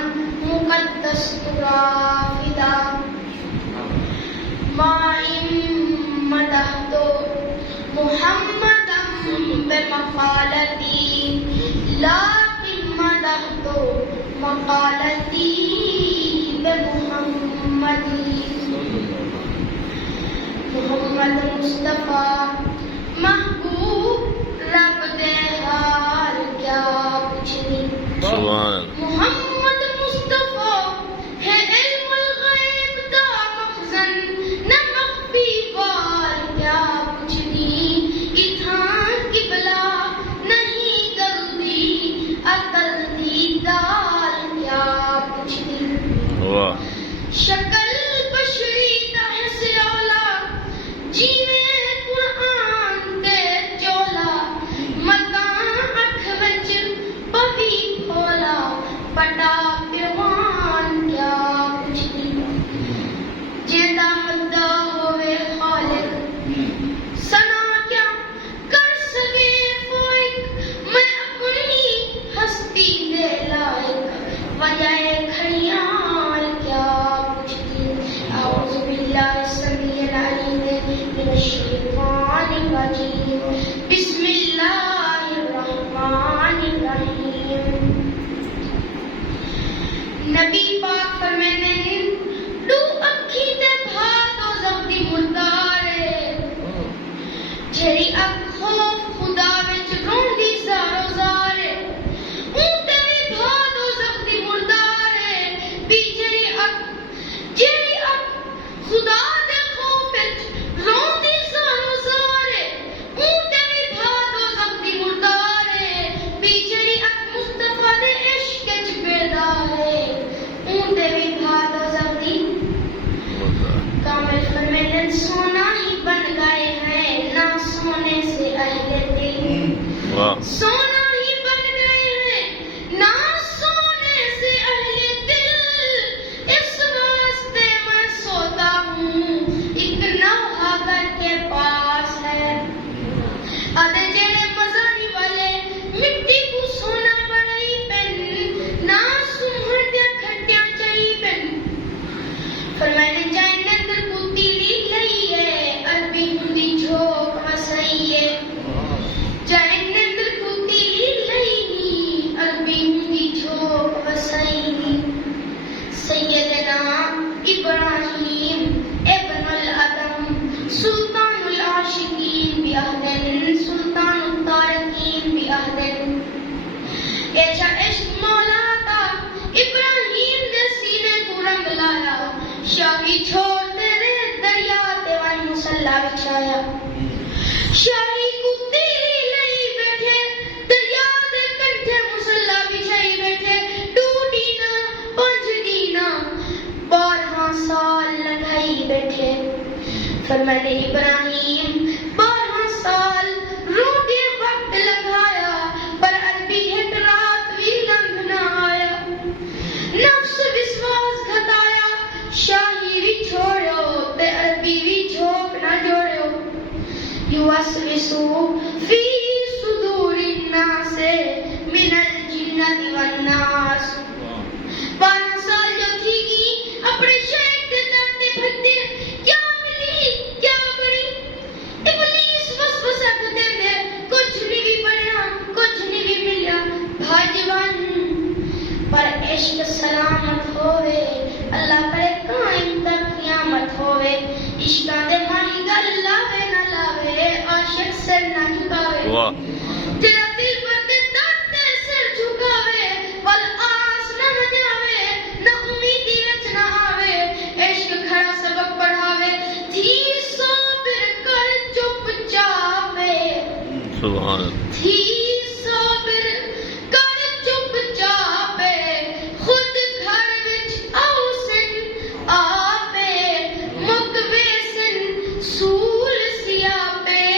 قرآن مقدس رافدہ مدحت محمدا بمقالتی لیکن مدحت مقالتی بمحمدی محمد مصطفیٰ محبوب رب دے حال کیا پوچھنی محمد مصطفیٰ ہے علم الغیب دا مخزن نہ مخفی وال کیا پوچھنی اتھاں قبلہ نہیں گلدی عقل دی دال کیا پوچھنی شکل بشری دا حسیولا جیویں قرآن دے چولا متاں اکھ وچ پوی پھولا پٹا پیروان کیا پوچھنی جیندہ مدہ ہوئے خالق سنا کیا کر سکے فائق میں اپنی ہستی دے لائق وجہ کھڑیاں کیا پوچھنی اعوذ باللہ السمیع العلیم من الشیطان الرجیم بسم اللہ الرحمن الرحیم نبی پاک فرمانے دو اکھی تے بھات و زبدی مردارے جھری اک خوف خدا وچ روندی زارو زارے اون تے بھی بھات و زبدی مردارے بھی جھری اک خدا دے خوف وچ روندی زارو زارے اون تے بھی بھات و زبدی مردارے بھی جھری اک مصطفیٰ دے عشق وچ بیدارے اون تے بھی بھات و زبدی کامل فرمانے سونا ہی بن گئے ہیں نہ سونے سے اہل دل سونا ہی بن گئے ہیں نہ سونے سے اہل دل اس واسطے میں سوتا ہوں ایک نوحہ گھر کے پاس ہے آدھے جڑے مزاری والے مٹی کو سونا بڑائی پن نہ سمہر دیا کھٹیاں چاہی پن فرمائنے چاہے نندر کو تیری لئی ہے عربی ہندی جھوک وسائی ہے چاہے نندر کو تیری لئی عربی ہندی جھوک وسائی سیدنا ابراہیم ابن الادم سلطان العاشقین بیاہدن سلطان الطارقین بیاہدن ایچا عشق مولا تا ابراہیم دے سینے کو رنگ لایا شاہی چھوڑ تیرے دریا دیوان مسلح بچھایا شاہی کو تیری لئی بیٹھے دریا دے کنٹھے مسلح بچھائی بیٹھے 2 دینا 5 دینا 12 سال لگائی بیٹھے فرمانے ابراہیم 12 سال روٹے وقت لگایا پر عربی ایک رات بھی لنگ نہ آیا نفس وسواس گھتایا شاہی بھی چھوڑو تے عربی بھی جھوک نہ جوڑو یوسوسو فی صدور الناس من الجنت والناس 12 سال جو تھی گی اپنے شیخ کے درتے بھتے کیا ملی کیا بڑی ابلیس وسوسہ دے دے کچھ نہیں بھی بڑھا کچھ نہیں بھی ملا بھاجوان پر عشق سلامت ہوئے اللہ کرے قائم تک قیامت ہوئے عشقاں دے ماہی گل لاوے نہ لاوے عاشق سر نہ جھکاوے تیرا دل پر دے داتے سر جھکاوے والآس نہ مجاوے نہ امیدی وچ نہ آوے عشق کھڑا سبق پڑھاوے تھی صابر کر چپ چاپے سبحان تھی صابر کر چپ چاپے خود گھر وچ آوسن آپے مکوے سن سول سیاپے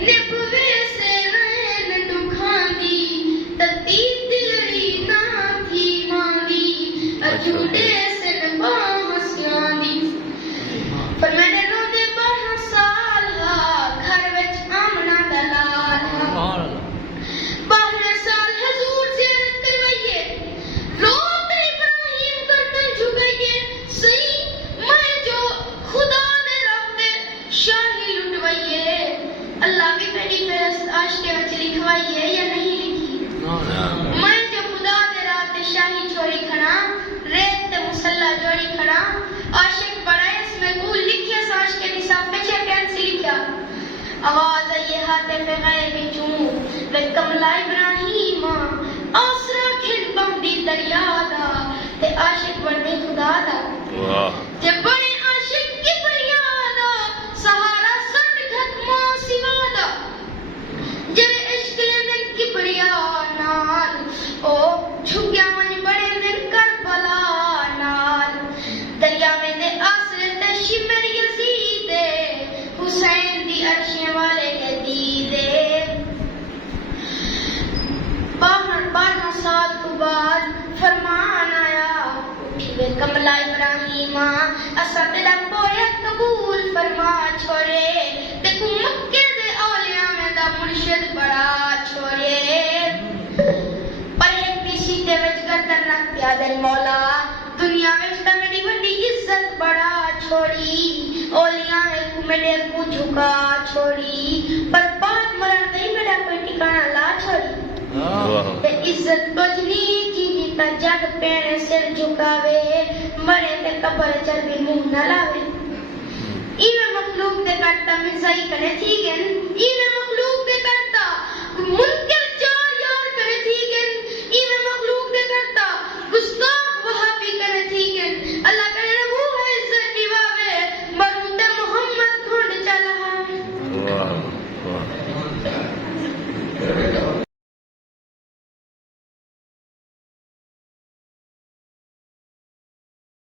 نبوے سے رین دکھان دی تتی دلری نہ تھی مانگی اجھوڑے سن باہسیاں دی فرمانے رو دے 12 سال گھر وچ آمنا دلال 12 سال حضور زیارت کروائیے رو تے آواز یہ ہاتف غیب چوں وے کملا ابراہیم آسرا کھڑ بندی دریا دا تے عاشق بندے خدا دا تے بڑے عاشق کبریا دا سہارا سٹ گھت ماں سوا دا جڑے عشق لین کبریا نال او جھگیا من بڑے دن کربلا نال دریا میں دے آسرے تے شمر یزید حسین دی عرشیں والے کے دیدے 12 سال تو بعد فرمان آیا اٹھیے کملا ابراہیم اسا تیرا پویا قبول فرما چھوڑے تے کو مکے دے اولیاء میں دا مرشد بڑا چھوڑے پر ایک کسی تے وچ گردن نہ پیا دل مولا دنیا وچ تے میری بڑی عزت بڑا چھوڑی اولیاء کو میرے کو جھکا چھوڑی پر بات مرن گئی میرا کوئی ٹھکانہ لا چھوڑی تے عزت کچھ نہیں جی تا جگ پینے سر جھکاوے مرے تے قبر چل بھی منہ نہ لاوے ایویں مخلوق دے کرتا مرزائی کنے تھی گن ایویں مخلوق دے کرتا ملک